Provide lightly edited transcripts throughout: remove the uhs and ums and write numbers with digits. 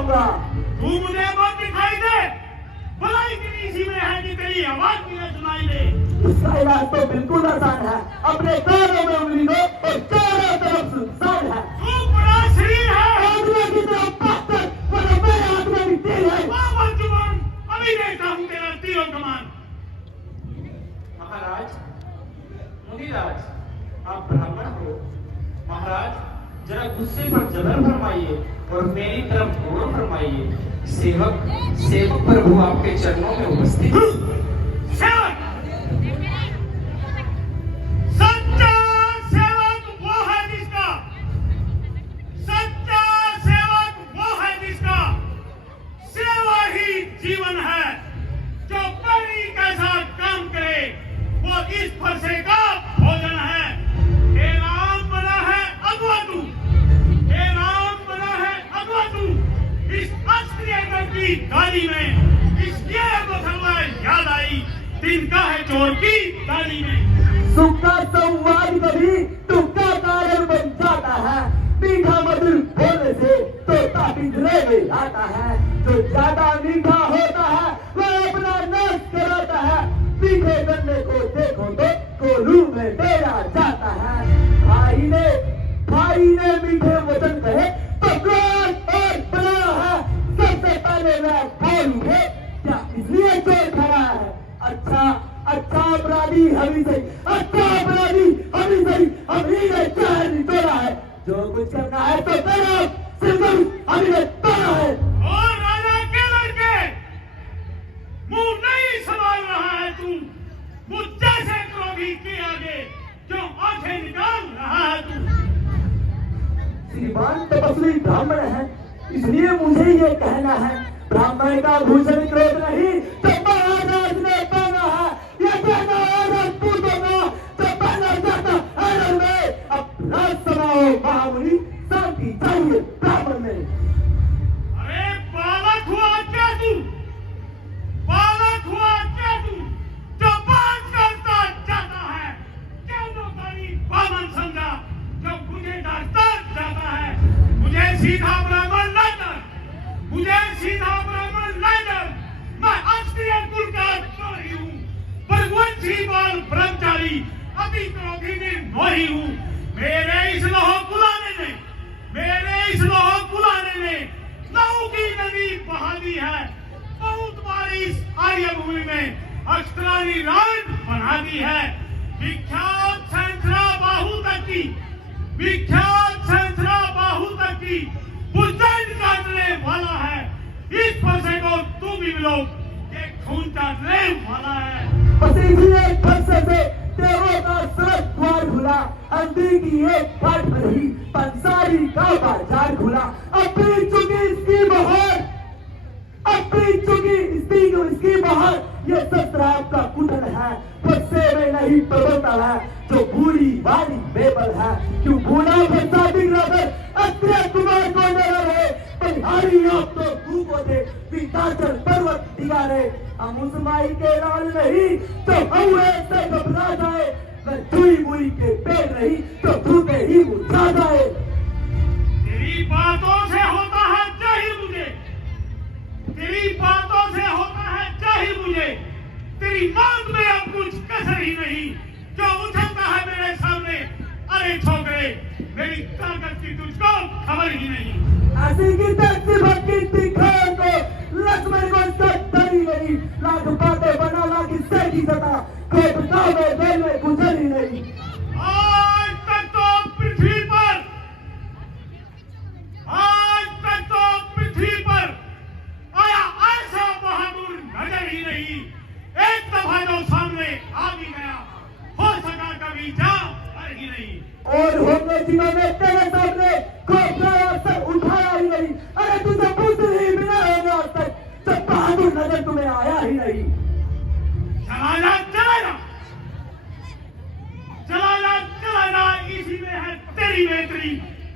जाऊंगा। तू मुझे मत दिखाई दे, भलाई तेरी इसी में है कि तेरी आवाज मुझे सुनाई दे। इसका इलाज तो बिल्कुल आसान है, अपने कानों में उंगली दो और चारों तरफ सुनसान है। तू बड़ा शरीर है, आत्मा की तरफ पत्थर, पर मेरे आत्मा भी तेज है। बाबा जुबान, अभी देखता हूँ तेरा तीरों कमान। महाराज, मुनिराज, आप ब्राह्मण हो। महाराज, जरा गुस्से पर जबर फरमाइए और मेरी तरफ गौर फरमाइए। सेवक प्रभु आपके चरणों में उपस्थित। सेवक, सच्चा सेवक वो है जिसका, सच्चा सेवक वो है जिसका सेवा ही जीवन है। जो बड़ी के साथ काम करे वो इस फरसे का भोजन है। हे राम बना है अगवा तू, हे राम बना है अगवा तू। इस अस्त्रियगढ़ की गाली में इसलिए मुसलवा याद आई, तिनका है चोर की गाली में। सुख का संवाद कभी दुख का कारण बन जाता है। मीठा मधुर बोलने से तोता पिंजरे में आता है। जो ज्यादा मीठा होता है वह अपना नाश कराता है। मीठे गन्ने को देखो तो कोल्हू में डेरा जाता है। भाई ने मीठे वचन कहे तो क्रोध और बना है। सबसे पहले वह बोलूंगे क्या इसलिए चोर खड़ा है। अच्छा अपराधी हमी सही, अच्छा अपराधी हमी सही, हमी ने चैन तोड़ा है। जो कुछ करना है तो करो, सिर्फ हमी ने तोड़ा है। और राजा के लड़के मुंह नहीं संभाल रहा है तू, मुझ जैसे क्रोधी के आगे क्यों आंखें निकाल रहा है तू। श्रीमान तपस्वी ब्राह्मण है, इसलिए मुझे ये कहना है, ब्राह्मण का भूषण क्रोध नहीं तो महाराज ने पाना है। ये कहना है राजपूतों का तो पहना जाता है में। अब राजसभा हो महामुनि, शांति चाहिए ब्राह्मण में। अरे बालक हुआ क्या तू, बालक हुआ क्या तू, जो बात करता जाता है। क्या नौकरी बामन समझा जो मुझे डांटता जाता है। मुझे सीधा ब्राह्मण नहीं कर, मुझे सीधा ब्राह्मण नहीं कर। मैं अक्षत्रिय कुल का द्रोही हूँ, परवंशी बाल ब्रह्मचारी, अति क्रोधी निर्मोही हूँ। मेरे इस लोह कुलाने ने, मेरे इस लोह कुलाने ने लहू की नदी बहा दी है। बहुत बार इस आर्य भूमि में अक्षरानी रान बना दी है। विख्यात सेंसरा बाहू तक की, विख्यात सेंसरा बाहू तक की बुलंद काटने वाला है। इस फरसे को तू भी मिलो, ये खून काटने वाला है। बस इसीलिए फरसे से देवों का सड़क द्वार खुला। अंधी की एक घाट पर ही पंसारी का बाजार खुला। अपनी चुकी इसकी बहार, अपनी चुकी इसकी बहार। ये शस्त्र आपका कुटन है, फरसे में नहीं प्रबलता है। जो भूरी वाली बेबल है, क्यों भूला फरसा दिखलाकर अत्रे कुमार को न रहे। परिहारी आप तो भूखो थे, विंध्याचल पर्वत दिगारे। हम उस माई के लाल नहीं तो हम ऐसे घबरा जाए। मैं धुई मुई के पेड़ रही तो धूपे ही मुझा जाए। तेरी बातों से होता है जाहिर मुझे, तेरी बातों से होता है जाहिर मुझे। तेरी मौत में अब कुछ कसर ही नहीं, जो उछलता है मेरे सामने। अरे छोकरे, मेरी ताकत की तुझको खबर ही नहीं। ऐसी की तैसी भटकी दिखाओ को लक्ष्मण को डरी नहीं। लाख बातें बना लाख इससे की सता, कोई बताओ में दिल में गुजर ही नहीं। आज तक तो पृथ्वी पर, आज तक तो पृथ्वी पर आया ऐसा बहादुर नजर ही नहीं। एक दफा जो सामने आ भी गया, हो सका कभी जा पर ही नहीं। और होंगे जिन्होंने तेरे सामने खोपड़ा सर उठाया ही नहीं। अरे तुझे बुद्ध ही मिला होगा आज तक, जब बहादुर नजर तुम्हें आया ही नहीं। चला जा, चला जा, चला जा, चला जा। इसी में है तेरी बेहतरी,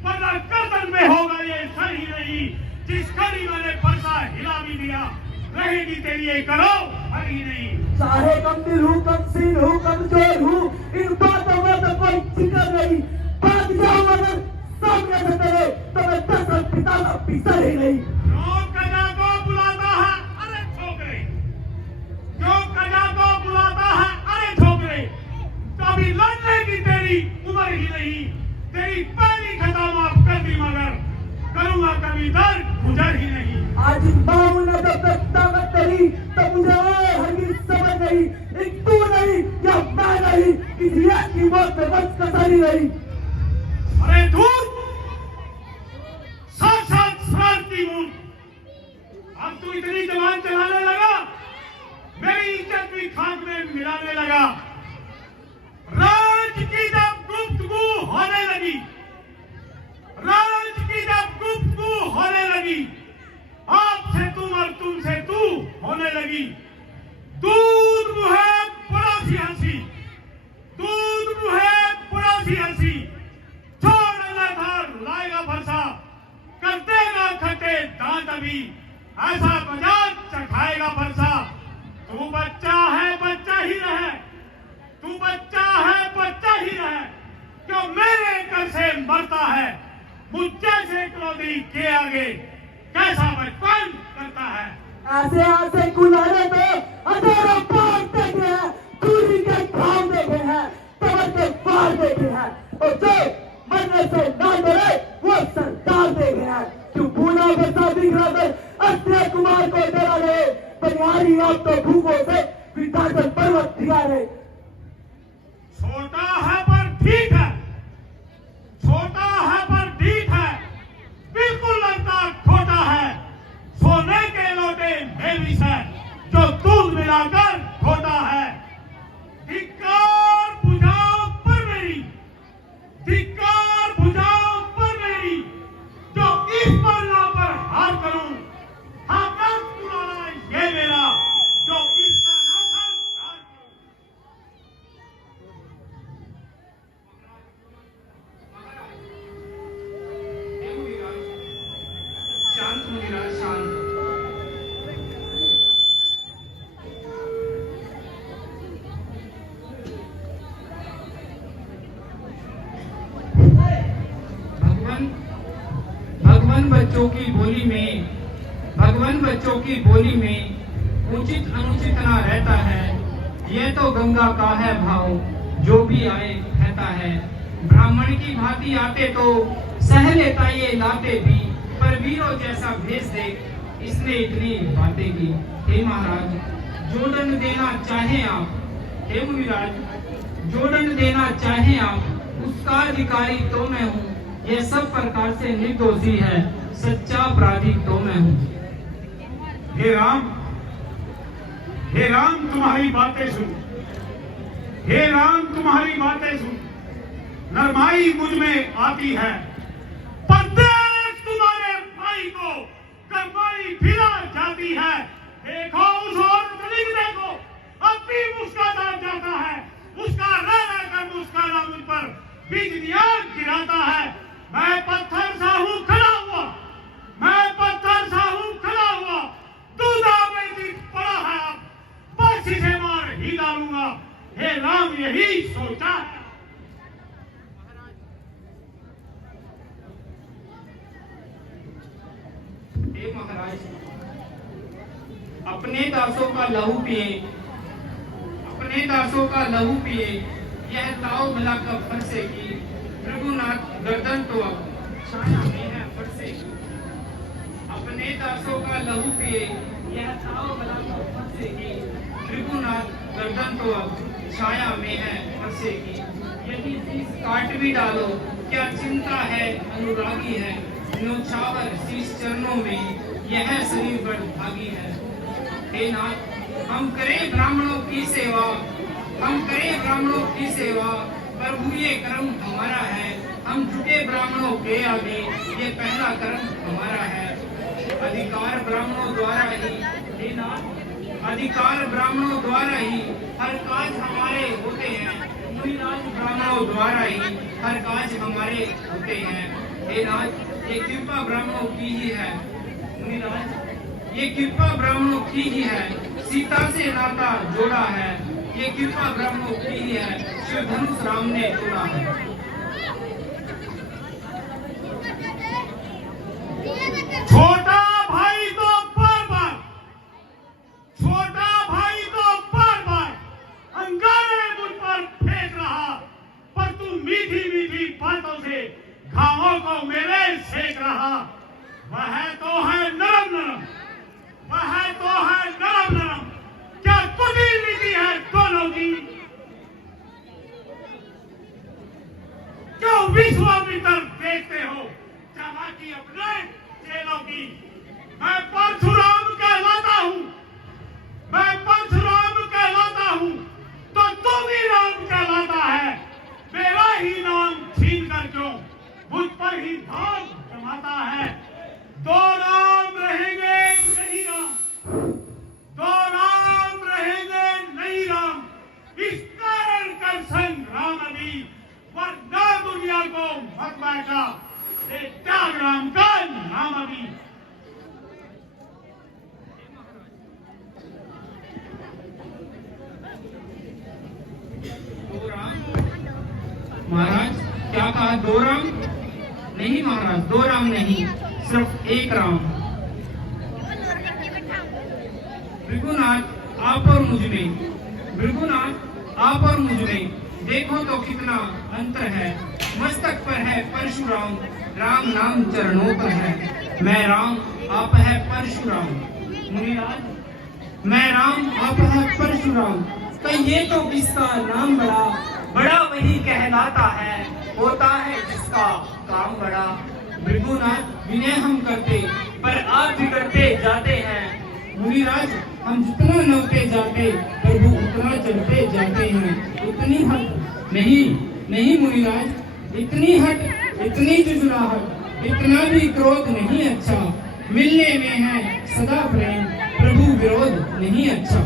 वरना गर्दन में होगा ये सही नहीं। जिस घड़ी मैंने फरसा हिला भी दिया, रहेगी तेरी ये करो हरी नहीं। चाहे कम दिल हूँ, कम सीन हूँ, कमजोर हूँ, इन बातों में तो कोई जिक्र नहीं। बात जाओ अगर सामने से तेरे तो मैं 10 पिता का पिसर ही नहीं। जो कन्या को बुलाता है अरे छोकरे, जो कन्या को बुलाता है अरे छोकरे, कभी लड़ने की तेरी उम्र ही नहीं, तेरी पहली खता माफ कर दी मगर करूंगा कभी दर्द गुजर ही नहीं। आज इन बाहों ने जब तक ताकत करी तब मुझे हरगिज समझ नहीं, एक तू नहीं या मैं नहीं, किसी एक की मौत में बस कसरी नहीं। अरे धूप साक्षात श्रांति मूल, अब तू इतनी जबान चलाने लगा, मेरी इज्जत भी खाक में मिलाने लगा। राज की जब गुफ्तगू होने लगी, राज की जब गुफ्तगू होने लगी, आपसे तुम और तुमसे तू होने लगी। दूध मुहे पड़ोसी हंसी, दूध मुहे पड़ोसी हंसी, छोड़ना धार लाएगा फरसा, कर देगा खट्टे दांत अभी, ऐसा बजाज चखाएगा फरसा। तू बच्चा है बच्चा ही रहे, तू बच्चा है बच्चा ही रहे, जो मेरे कर से मरता है, मुझ जैसे क्रोधी के आगे कैसा बचपन करता है। ऐसे ऐसे कुलारे में हजारों पार देखे हैं, दूरी के घाव देखे हैं, कमर के पार देखे हैं, और जो मरने से ना डरे वो सरदार देखे हैं। क्यों पूना बसा दिख रहा है अक्षय कुमार को डरा रहे, परिवारी आप तो भूखों से विधाचल पर्वत दिया रहे। छोटा है पर ठीक है, छोटा है पर ठीक है, बिल्कुल लगता खोटा है, सोने के लोटे में भी है जो दूध मिलाकर खोटा है। धिक्कार बुझाओ पर मेरी, धिक्कार बुझाओ पर मेरी, जो इस पन्ना पर हार करूं, हाँ कब तुम्हारा ये मेरा, जो इसका ना था हार करूं। शांत मुनिराज शांत। भगवान बच्चों की बोली में, भगवान बच्चों की बोली में उचित अनुचित ना रहता है, ये तो गंगा का है भाव, जो भी आए कहता है। ब्राह्मण की भांति आते तो सह लेता ये लाते भी, पर वीरों जैसा भेज दे इसने इतनी बातें की। हे महाराज जोड़न देना चाहे आप, हे मुनिराज जोड़न देना चाहे आप, उसका अधिकारी तो मैं हूँ, ये सब प्रकार से निर्दोषी है, सच्चा अपराधी तो मैं हूँ। हे राम तुम्हारी बातें सुन, हे राम तुम्हारी बातें सुन, नरमाई मुझ में आती है, परदेश तुम्हारे भाई को करवाई फिरा जाती है। देखो उस और कलीग देखो, अब भी मुस्कुराता जाता है, उसका रह कर मुस्कुराना मुझ पर बिजलियां गिराता है। मैं पत्थर सा हूँ खड़ा हुआ, मैं पत्थर सा हूँ खड़ा हुआ, दूधा में दिख पड़ा है, अब बस इसे मार ही डालूंगा। हे राम यही सोचा है। हे महाराज अपने दासों का लहू पिए, अपने दासों का लहू पिए, यह ताव भला कब फरसे की, रघुनाथ गर्दन तो अब छाया में है फरसे की। अपने दासों का लहू पिए, यह ताव भला कब फरसे की, रघुनाथ गर्दन तो अब छाया में है फरसे की। यदि शीश काट भी डालो क्या चिंता है, अनुरागी है, न्योछावर शीश चरणों में, यह शरीर बड़ भागी है। हे नाथ हम करें ब्राह्मणों की सेवा, हम करें ब्राह्मणों की सेवा, प्रभु ये कर्म हमारा है, हम झुके ब्राह्मणों के आगे, ये पहला कर्म हमारा है। अधिकार ब्राह्मणों द्वारा ही, हे नाथ अधिकार ब्राह्मणों द्वारा ही हर काज हमारे होते हैं, मुनिराज ब्राह्मणों द्वारा ही हर काज हमारे होते हैं। हे नाथ ये कृपा ब्राह्मणों की ही है, मुनिराज ये कृपा ब्राह्मणों की ही है, सीता से नाता जोड़ा है, ये कृपा ब्राह्मणों की ही है, शिव धनुष राम ने तोड़ा है। जो मेरे सेक रहा वह तो है नरम नरम, वह तो है नरम नरम। क्या कुटिल नीति है दोनों की? क्यों विश्वामित्र देखते हो चालाकी अपने चेलों की? मैं परशुराम कहलाता हूँ, मैं परशुराम कहलाता हूँ, तो तू भी राम कहलाता है। मेरा ही नाम छीन कर क्यों मुझ पर ही धाम जमाता है? दो राम रहेंगे नहीं राम, दो राम रहेंगे नहीं राम। इस कारण कर संग्राम अभी, वरना दुनिया को मत बैठा ये त्याग राम का नाम अभी। दो राम? महाराज क्या कहा? दो राम नहीं महाराज, दो राम नहीं, सिर्फ एक राम। भृगुनाथ आप और मुझ में, भृगुनाथ आप और मुझ में देखो तो कितना अंतर है। मस्तक पर है परशुराम, राम नाम चरणों पर है। मैं राम आप है परशुराम। मुनिराज मैं राम आप है परशुराम, कहिए तो किसका नाम बड़ा? बड़ा वही कहलाता है, होता है जिसका काम बड़ा। भृगुनाथ विनय हम करते पर आप बिगड़ते जाते हैं। मुनिराज हम जितना नौते जाते प्रभु उतना चढ़ते जाते हैं। इतनी हट नहीं, नहीं मुनिराज, इतनी हट, इतनी जुझलाहट, इतना भी क्रोध नहीं अच्छा। मिलने में है सदा प्रेम, प्रभु विरोध नहीं अच्छा।